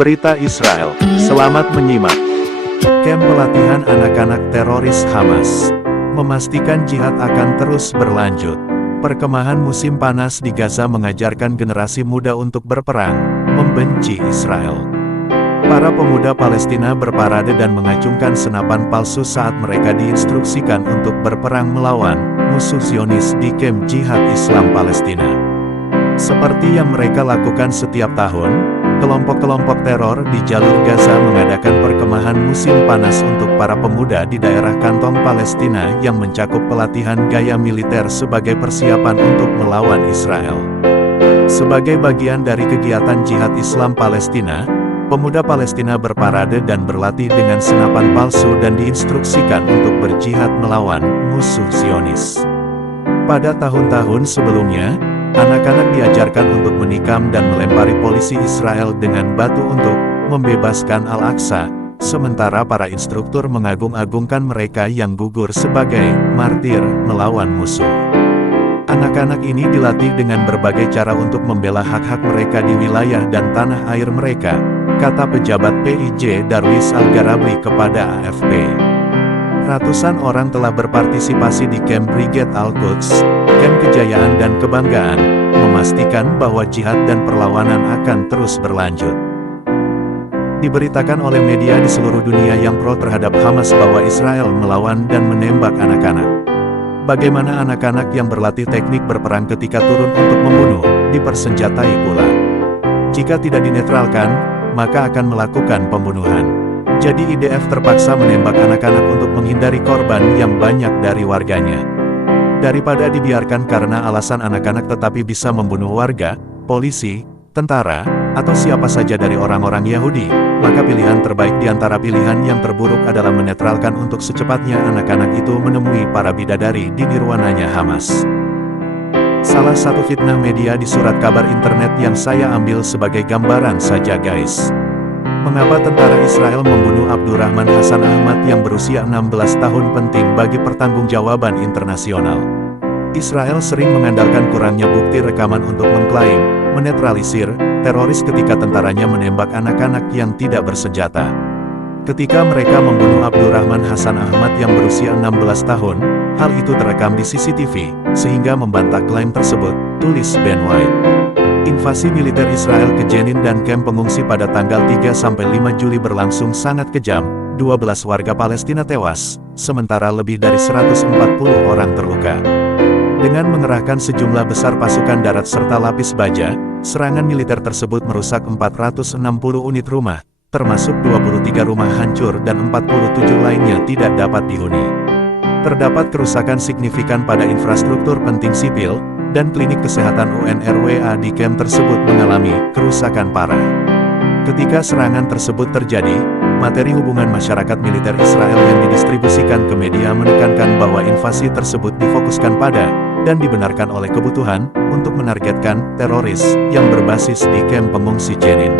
Berita Israel, selamat menyimak. Kamp pelatihan anak-anak teroris Hamas memastikan jihad akan terus berlanjut. Perkemahan musim panas di Gaza mengajarkan generasi muda untuk berperang, membenci Israel. Para pemuda Palestina berparade dan mengacungkan senapan palsu saat mereka diinstruksikan untuk berperang melawan musuh Zionis di kamp jihad Islam Palestina. Seperti yang mereka lakukan setiap tahun, kelompok-kelompok teror di jalur Gaza mengadakan perkemahan musim panas untuk para pemuda di daerah kantong Palestina yang mencakup pelatihan gaya militer sebagai persiapan untuk melawan Israel. Sebagai bagian dari kegiatan jihad Islam Palestina, pemuda Palestina berparade dan berlatih dengan senapan palsu dan diinstruksikan untuk berjihad melawan musuh Zionis. Pada tahun-tahun sebelumnya, anak-anak diajarkan untuk menikam dan melempari polisi Israel dengan batu untuk membebaskan Al-Aqsa, sementara para instruktur mengagung-agungkan mereka yang gugur sebagai martir melawan musuh. Anak-anak ini dilatih dengan berbagai cara untuk membela hak-hak mereka di wilayah dan tanah air mereka, kata pejabat PIJ Darwis Al-Garabli kepada AFP. Ratusan orang telah berpartisipasi di kamp Brigade Al-Quds, kamp kejayaan dan kebanggaan, memastikan bahwa jihad dan perlawanan akan terus berlanjut. Diberitakan oleh media di seluruh dunia yang pro terhadap Hamas bahwa Israel melawan dan menembak anak-anak. Bagaimana anak-anak yang berlatih teknik berperang ketika turun untuk membunuh, dipersenjatai pula. Jika tidak dinetralkan, maka akan melakukan pembunuhan. Jadi IDF terpaksa menembak anak-anak untuk menghindari korban yang banyak dari warganya. Daripada dibiarkan karena alasan anak-anak tetapi bisa membunuh warga, polisi, tentara, atau siapa saja dari orang-orang Yahudi, maka pilihan terbaik di antara pilihan yang terburuk adalah menetralkan untuk secepatnya anak-anak itu menemui para bidadari di nirwananya Hamas. Salah satu fitnah media di surat kabar internet yang saya ambil sebagai gambaran saja guys. Mengapa tentara Israel membunuh Abdurrahman Hassan Ahmad yang berusia 16 tahun penting bagi pertanggungjawaban internasional? Israel sering mengandalkan kurangnya bukti rekaman untuk mengklaim, menetralisir, teroris ketika tentaranya menembak anak-anak yang tidak bersenjata. Ketika mereka membunuh Abdurrahman Hassan Ahmad yang berusia 16 tahun, hal itu terekam di CCTV, sehingga membantah klaim tersebut, tulis Ben White. Invasi militer Israel ke Jenin dan kamp pengungsi pada tanggal 3-5 Juli berlangsung sangat kejam, 12 warga Palestina tewas, sementara lebih dari 140 orang terluka. Dengan mengerahkan sejumlah besar pasukan darat serta lapis baja, serangan militer tersebut merusak 460 unit rumah, termasuk 23 rumah hancur dan 47 lainnya tidak dapat dihuni. Terdapat kerusakan signifikan pada infrastruktur penting sipil, dan klinik kesehatan UNRWA di kamp tersebut mengalami kerusakan parah. Ketika serangan tersebut terjadi, materi hubungan masyarakat militer Israel yang didistribusikan ke media menekankan bahwa invasi tersebut difokuskan pada, dan dibenarkan oleh kebutuhan, untuk menargetkan teroris yang berbasis di kamp pengungsi Jenin.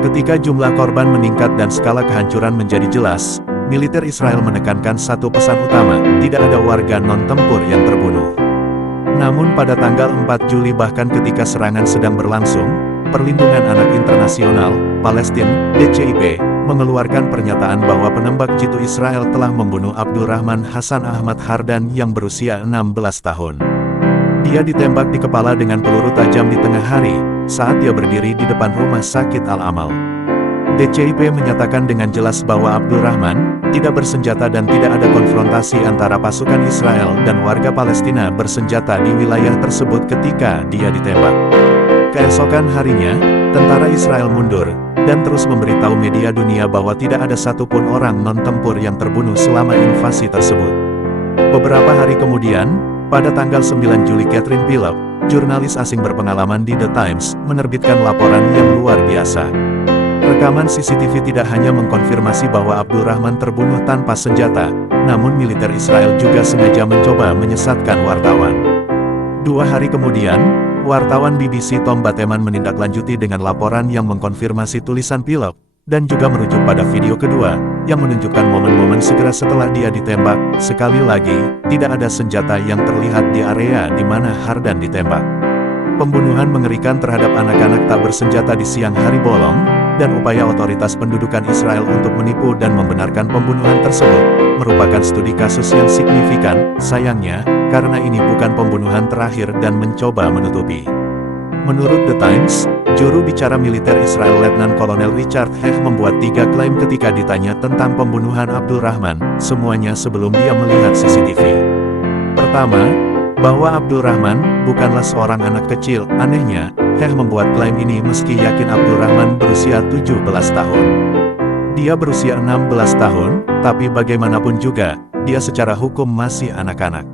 Ketika jumlah korban meningkat dan skala kehancuran menjadi jelas, militer Israel menekankan satu pesan utama, tidak ada warga non-tempur yang terbunuh. Namun pada tanggal 4 Juli bahkan ketika serangan sedang berlangsung, Perlindungan Anak Internasional, Palestina, DCIP, mengeluarkan pernyataan bahwa penembak jitu Israel telah membunuh Abdurrahman Hassan Ahmad Hardan yang berusia 16 tahun. Dia ditembak di kepala dengan peluru tajam di tengah hari, saat dia berdiri di depan rumah sakit Al-Amal. DCIP menyatakan dengan jelas bahwa Abdurrahman tidak bersenjata dan tidak ada konfrontasi antara pasukan Israel dan warga Palestina bersenjata di wilayah tersebut ketika dia ditembak. Keesokan harinya, tentara Israel mundur, dan terus memberitahu media dunia bahwa tidak ada satupun orang non-tempur yang terbunuh selama invasi tersebut. Beberapa hari kemudian, pada tanggal 9 Juli Catherine Phillip, jurnalis asing berpengalaman di The Times, menerbitkan laporan yang luar biasa. Rekaman CCTV tidak hanya mengkonfirmasi bahwa Abdurrahman terbunuh tanpa senjata, namun militer Israel juga sengaja mencoba menyesatkan wartawan. 2 hari kemudian, wartawan BBC Tom Bateman menindaklanjuti dengan laporan yang mengkonfirmasi tulisan Phillip, dan juga merujuk pada video kedua, yang menunjukkan momen-momen segera setelah dia ditembak. Sekali lagi, tidak ada senjata yang terlihat di area di mana Hardan ditembak. Pembunuhan mengerikan terhadap anak-anak tak bersenjata di siang hari bolong, dan upaya otoritas pendudukan Israel untuk menipu dan membenarkan pembunuhan tersebut, merupakan studi kasus yang signifikan, sayangnya, karena ini bukan pembunuhan terakhir dan mencoba menutupi. Menurut The Times, juru bicara militer Israel Letnan Kolonel Richard Hech membuat 3 klaim ketika ditanya tentang pembunuhan Abdul Rahman, semuanya sebelum dia melihat CCTV. Pertama, bahwa Abdul Rahman bukanlah seorang anak kecil. Anehnya, Hech membuat klaim ini meski yakin Abdul Rahman berusia 17 tahun. Dia berusia 16 tahun, tapi bagaimanapun juga, dia secara hukum masih anak-anak.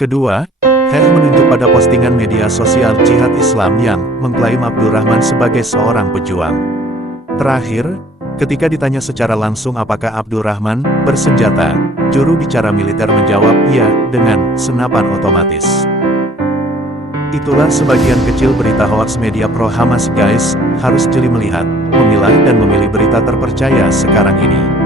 Kedua, Hech menunjuk pada postingan media sosial Jihad Islam yang mengklaim Abdul Rahman sebagai seorang pejuang. Terakhir, ketika ditanya secara langsung apakah Abdul Rahman bersenjata, juru bicara militer menjawab iya dengan senapan otomatis. Itulah sebagian kecil berita hoaks media pro-Hamas guys, harus jeli melihat, memilah dan memilih berita terpercaya sekarang ini.